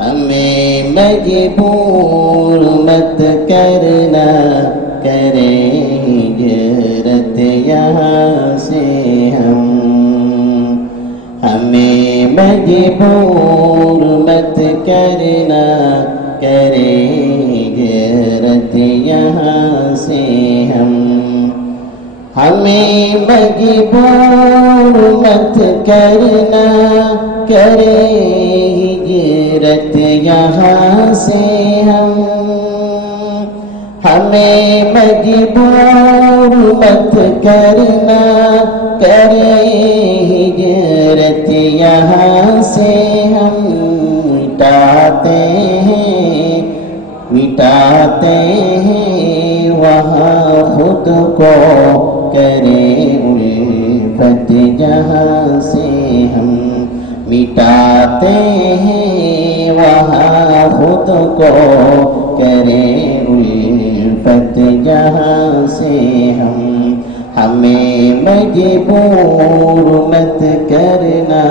ہمیں مجبور مت کرنا، کریں ہجرت یہاں سے ہم۔ ہمیں مجبور مت کرنا، کریں ہجرت یہاں سے ہم۔ ہمیں مجبور مت کرنا، کریں ہجرت یہاں سے ہم۔ ہمیں مجبور مت کرنا، کریں ہجرت یہاں سے ہم۔ مٹاتے ہیں وہاں خود کو، کریں الفت جہاں سے ہم۔ مٹاتے ہیں وہاں خود کو، کریں الفت جہاں سے ہم۔ ہمیں مجبور مت کرنا،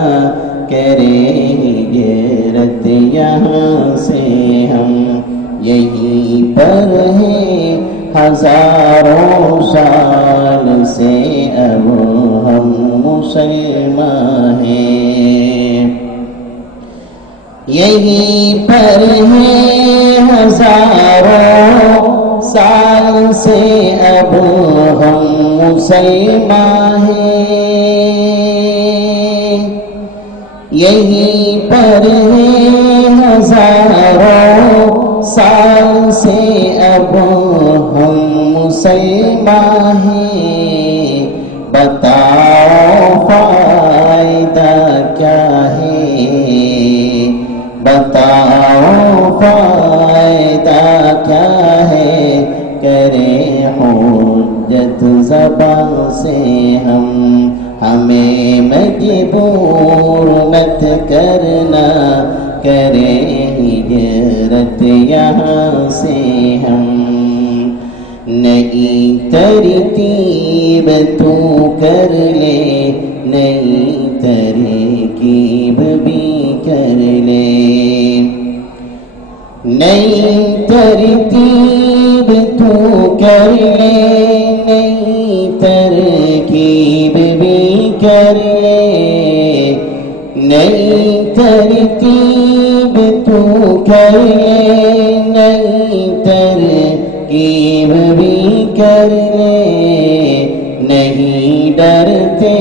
کریں ہجرت یہاں سے ہم۔ یہیں پر ہیں ہزاروں سال سے اب ہم مسلمان ہیں۔ یہیں پر ہیں ہزاروں سال سے اب ہم مسلمان ہیں۔ یہیں پر ہیں ہزاروں سال سے اب ہم مسلمان ہیں۔ بتاؤ فائدہ کیا ہے، بتاؤ فائدہ کیا ہے، کریں حجت زبان سے ہم۔ ہمیں مجبور مت کرنا، کریں ہجرت یہاں سے ہم۔ نئی ترتیب تو کر لے، نئی ترکیب بھی کر لے۔ نئی ترتیب تو کر لے، نئی ترکیب بھی کر لے۔ نئی ترتیب تو کر لے، نئی ترکیب بھی کر لے۔ نہیں ڈرتے،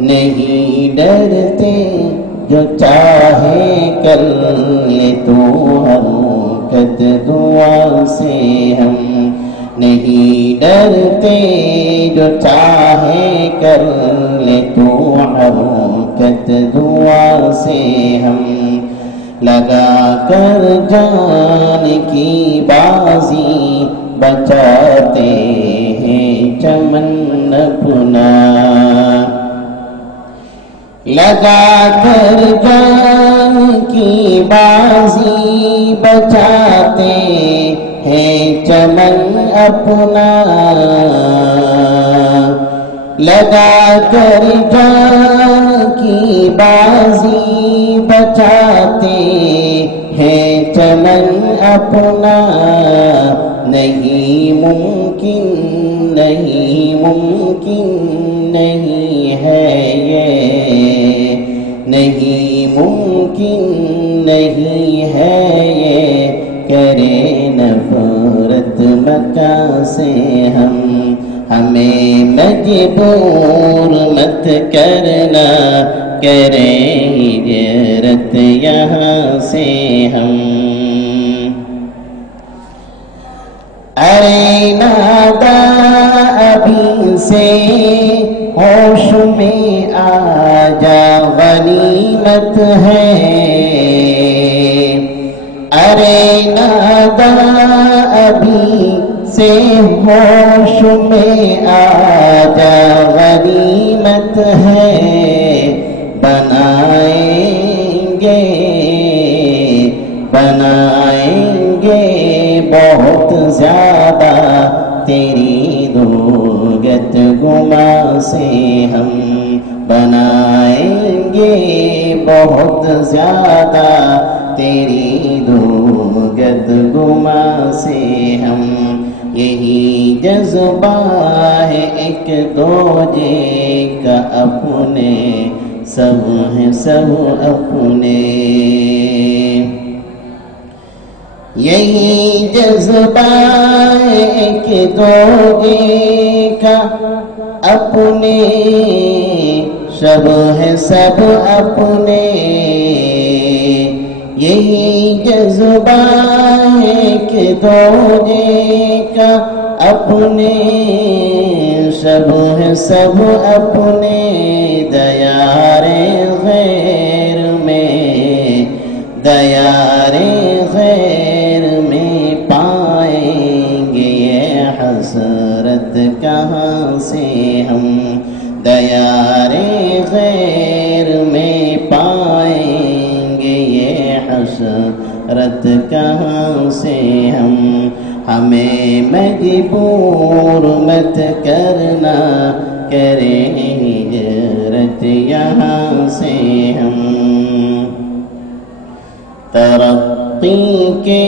نہیں ڈرتے، جو چاہے کر لے تو حرکت دعا سے ہم۔ نہیں ڈرتے، جو چاہے کر لے تو حرکت دعا سے ہم۔ لگا کر جان کی بازی بچاتے ہیں چمن اپنا۔ لگا کر جان کی بازی بچاتے ہیں چمن اپنا۔ لگا کر جان کی بازی بچاتے ہیں چمن اپنا۔ نہیں ممکن، نہیں ممکن نہیں ہے یہ، نہیں ممکن نہیں ہے یہ، کرے نفرت مکہ سے ہم۔ ہمیں مجبور مت کرنا، کریں ہجرت یہاں سے ہم۔ ارے نادا ابھی سے ہوش میں آ جا، غنیمت ہے۔ ارے نادا ابھی سے ہوش میں آ جا، غنیمت ہے۔ بنائیں گے بہت زیادہ تیری دوگت گما سے ہم۔ بنائیں گے بہت زیادہ تیری دوگد گما سے ہم، یہی جذبہ ہے ایک دوجے کا اپنے، سب ہیں سب اپنے، یہی جذبہ ہے ایک دوجے کا اپنے، سب ہے سب اپنے، یہی جذبہ ہے ایک دوجے کا اپنے، سب ہے سب اپنے، دیار غیر میں، دیار غیر میں پائیں گے یہ حسرت کہاں سے ہم، دیار غیر میں پائیں گے یہ حسرت کہاں سے ہم، ہمیں مجبور مت کرنا، کریں ہجرت یہاں سے ہم، ترقی کے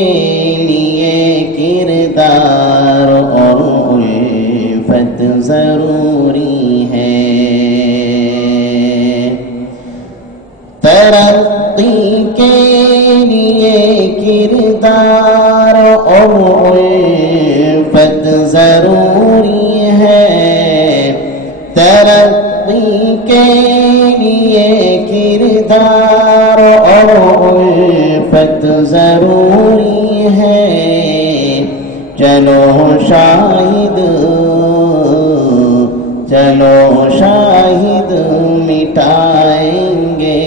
لیے کردار اور الفت ضروری ہے، ترقی کے لیے کردار اور الفت ضروری ہے، ترقی کے لیے کردار اور الفت ضروری ہے، چلو شاہد چلو شاہد مٹائیں گے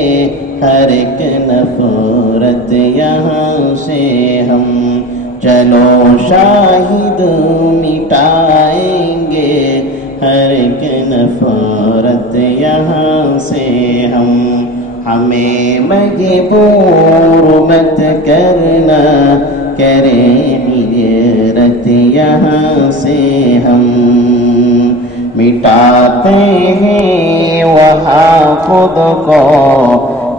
ہر ایک نفرت یہاں سے ہم، چلو شاہد مٹائیں گے ہر ایک نفرت یہاں سے ہم، ہمیں مجبور مت کرنا، کریں ہجرت یہاں سے ہم، مٹاتے ہیں وہاں خود کو،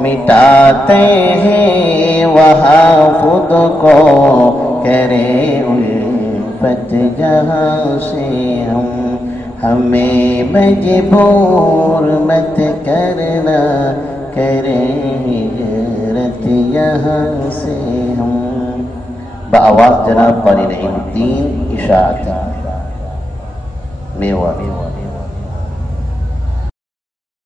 مٹاتے ہیں وہاں خود کو، کریں الفت جہاں سے ہم، ہمیں مجبور مت کرنا، کریں ہجرت یہاں سے ہم، بآواز جناب قاری نعیم الدین اشاعتی میوہ